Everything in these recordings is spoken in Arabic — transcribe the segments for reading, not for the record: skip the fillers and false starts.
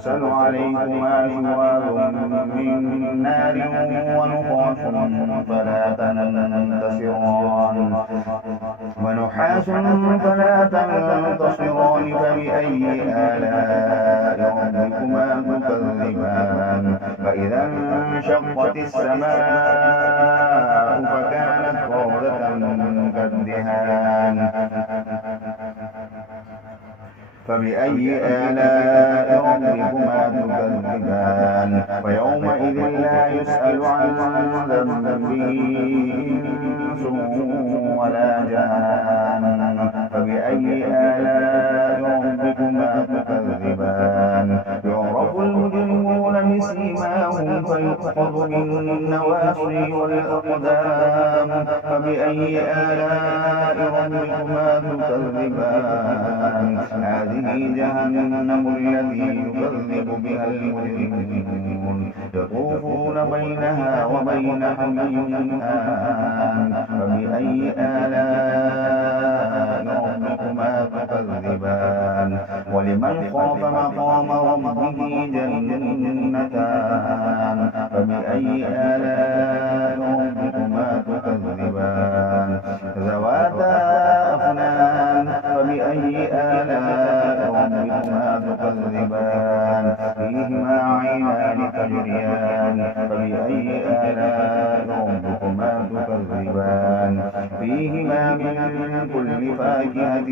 يرسل عليكما شواظ من نار ونحاس فلا تنتصران فبأي آلاء ربكما تكذبان فإذا انشقت السماء فكانت وردة كالدهان فبأي آلاء ربكما تكذبان ويومئذ لا يسأل عن ذنبه إنس ولا جان فبأي آلاء ربكما تكذبان يعرف المجرمون بسيماهم فيؤخذ بالنواصي والأقدام فبأي آلاء ربكما تكذبان هذه جهنم التي يكذب بها المجرمون يطوفون بينها وبين حميم آن فبأي آلاء ربكما تكذبان ولمن خاف مقام ربه جنتان فبأي آلاء ربكما تكذبان ذواتا أفنان فبأي آلاء ربكما تكذبان فيهما عينان تجريان فبأي آلاء ربكما تكذبان فيهما من كل فاكهة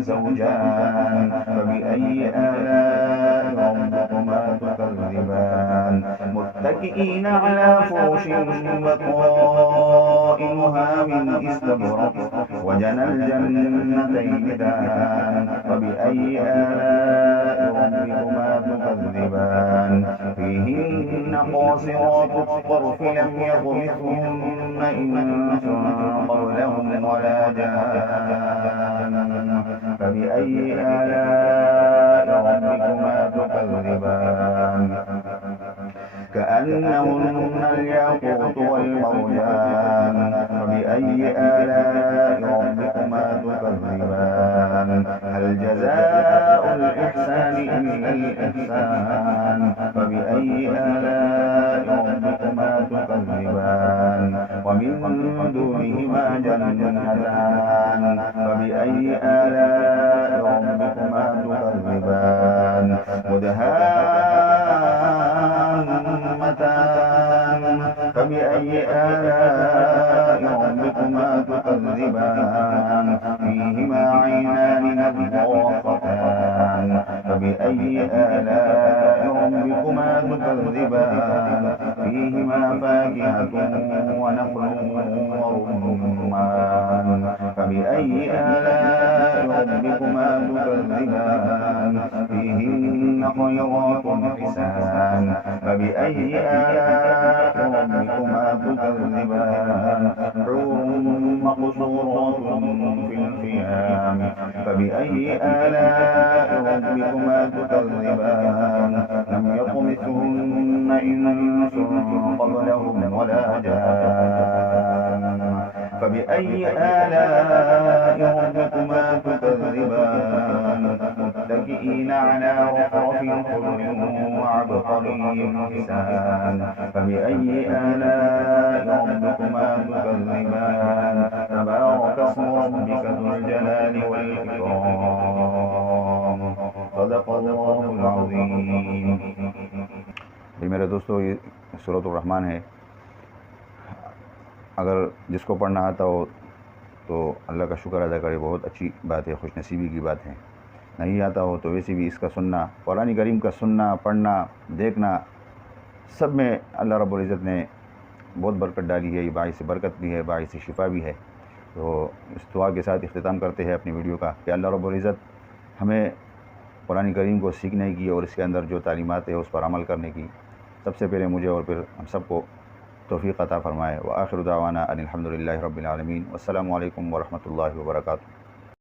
زوجان فبأي آلاء ربكما تكذبان متكئين على فرش بطائنها من استبرق وجنى الجنتين دان فبأي آلاء ربكما تكذبان فيهن قاصرات الطرف لم يطمثهن إنس قبلهم ولا جان فبأي آلاء ربكما تكذبان كأنهن الياقوت والمرجان فبأي آلاء ربكما تكذبان هل جزاء الإحسان إلا الإحسان فبأي آلاء ربكما تكذبان ومن دونهما جنتان فبأي آلاء ربكما تكذبان مدهامتان فبأي آلاء ربكما تكذبان فيهما عينان نضاختان فبأي آلاء ربكما تكذبان فيهما فاكهة ونخل ورمان فبأي آلاء ربكما تكذبان فيهن خيرات حسان فبأي آلاء ربكما تكذبان حور مقصورات في الخيام فبأي آلاء ربكما تكذبان لم يطمثهن إنس قبلهم ولا جان فبأي آلاء ربكما تكذبان متكئين على رفرف خضر وعبقري حسان فبأي آلاء ربكما تكذبان تبارك اسم ربك ذو الجلال والإكرام صدق الله العظيم। मेरे दोस्तों, ये सूरत रहमान है। अगर जिसको पढ़ना आता हो तो अल्लाह का शुक्र अदा करे, बहुत अच्छी बात है, खुशनसीबी की बात है। नहीं आता हो तो वैसे भी इसका सुनना, कुरान करीम का सुनना, पढ़ना, देखना, सब में अल्लाह रब्बुल इज़्ज़त ने बहुत बरकत डाली है। ये बाइस बरकत भी है, बाइस शिफा भी है। तो इस दुआ के साथ इख्तिताम करते हैं अपनी वीडियो का कि अल्लाह रब्बुल इज़्ज़त हमें कुरान करीम को सीखने की और इसके अंदर जो तालीमात है उस पर अमल करने की सबसे पहले मुझे और फिर हम सबको तौफ़ीक़ अता फ़रमाए। व आखिर दावाना अनिल हम्दुलिल्लाहि रब्बिल आलमीन। वस्सलामु अलैकुम व रहमतुल्लाहि व बरकातुहू।